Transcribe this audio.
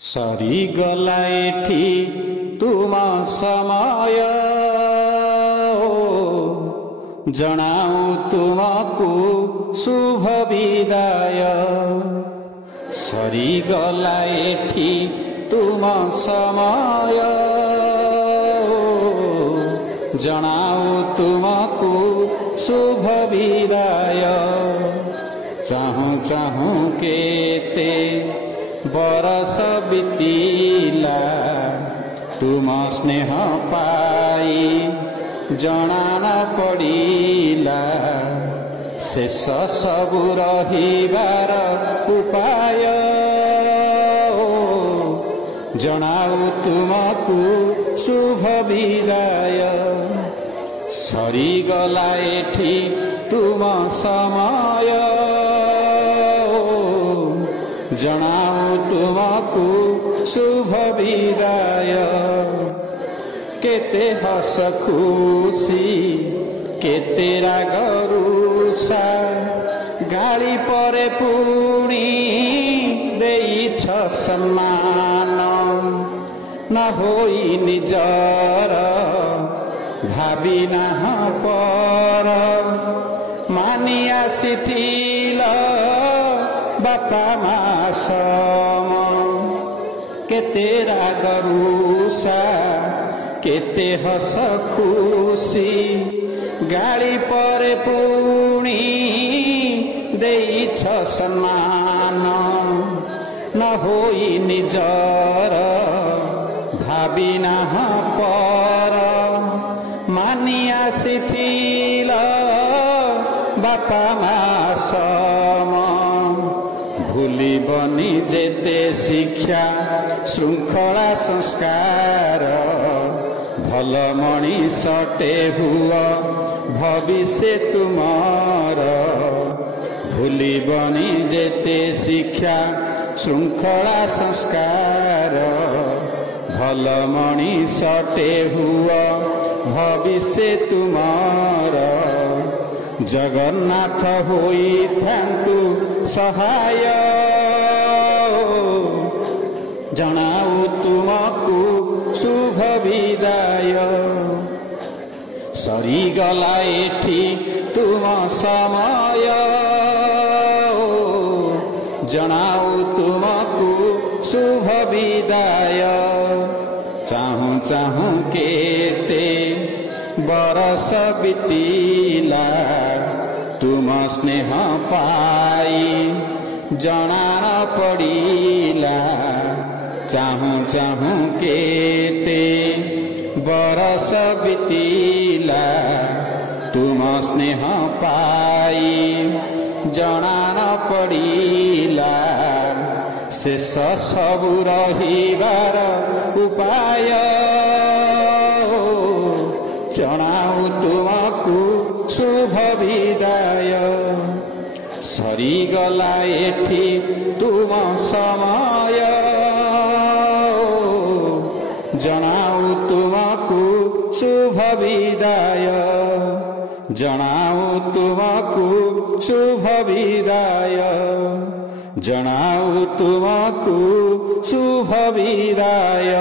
सरीगला एठी तुम समय जनाऊ तुमको शुभ विदाय। सरीगला एठी तुम समय जनाऊ तुमको शुभ विदाय। चाहूँ चाहूँ केते बरस बीतीला तुम स्नेह पाई जनान पड़िला। शेष सबु रहिबार उपाय जनाऊ तुमको शुभ विदाय। सरीगला एठी तुम समय जनाऊ तुमको शुभ विदाय। केते हस खुशी केते राग रुषा गाली परे पुणी देइछ सम्मान। न होई निजर भावी नाह पर मानि आसिथिल बापा मासम। केते राग रुषा केते हस खुशी गाली परे पुणी देइछ सम्मान। न होई निजर भावी नाह पर मानि आसिथिल बापा मासम। भूलिबनी जेते शिक्षा श्रृंखला संस्कार भल मणिषटे हुआ भविष्य तुमार। भूलिबनी जेते शिक्षा श्रृंखला संस्कार भल मणिषटे हुआ भविष्य तुमार। जगन्नाथ होई थांतु सहाय जनाऊ तुमको शुभ विदाय। सरीगला एठी तुम समय जनाऊ तुमको शुभ विदाय। चाहूँ चाहूँ केते बरस बीतीला तुम स्नेह पाई जनान पड़िला। चाहूँ चाहूँ केते बरस बीतीला तुम स्नेह पाई जनान पड़िला। शेष सबु रहिबार उपाय जनाऊ तुमको शुभ विदाय। सरीगला एठी तुम समय जनाऊ तुमको शुभ विदाय। जनाऊ तुमको शुभ विदाय। जनाऊ तुमको शुभ विदाय।